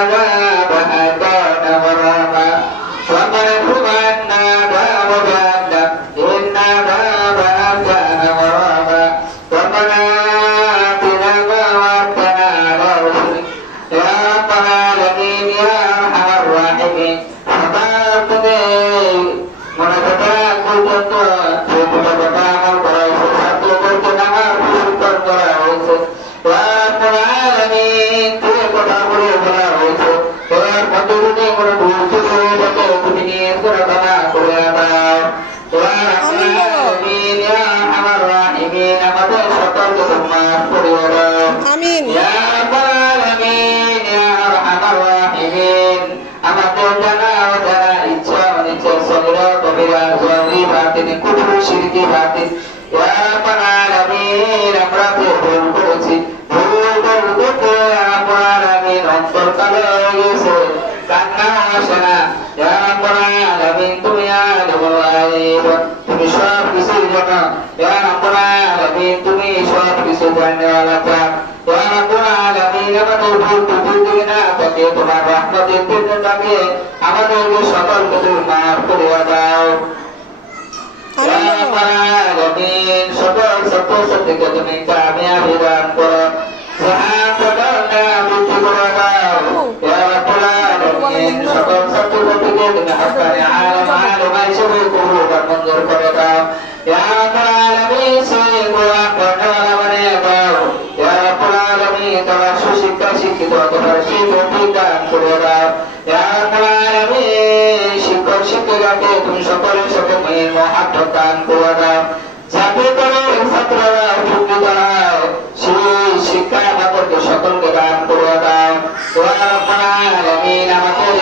عذاب هدان غراما ومن عنا باب جهنم إن بابها كان غراما ربنا آتنا ما وعدتنا على رسلك يا رب العالمين يا أرحم الراحمين আমিন। আমাদের জানা অজানা ইচ্ছা অনিচ্ছা সগিরা কবিরা জলি বাতিল কুফর শিরকি বাতিল ইয়া রাব্বাল আলামিন আমরা ভুল করেছি ভুল করতে আমার আমিন অন্তর কালো হয়ে গেছে কান্না আসে না ইয়া রাব্বাল আলামিন তুমি আলামুল গায়ব তুমি সব কিছু জানো ইয়া রাব্বাল আলামিন তুমি সব কিছু জানেওয়ালা জান ইয়া রাব্বাল আলামিন আমাদের ভুল ত্রুটি না থাকে তোমার রহমতের জন্যে আমাদেরকে সকল কিছু মাফ করে দাও ইয়া রাব্বাল আলামিন সকল সত্যকে তুমি কামিয়াবি দান করো জাহান প্রদানটা বৃদ্ধি করে দাও ইয়া রাব্বাল আলামিন সকল সত্যকে তুমি হকানি আলম হিসেবে কবুল মঞ্জুর করে দাও ইয়া রাব্বাল আলামিন সেই কোরআন পড়াওয়ালা বানিয়ে দাও ইয়া রাব্বাল আলামিন তোমার সুশিক্ষা শিক্ষিত তোমার সেই বুদ্ধি দান করে দাও ইয়া রাব্বাল আলামিন শিক্ষক শিক্ষিকাকে তুমি সকলের সাথে মহাব্বত দান করে দাও যাতে করে ছাত্ররা উপকৃত হয় সেই শিক্ষা আমাদেরকে সকলকে দান করে দাও ইয়া রাব্বাল আলামিন আমাদের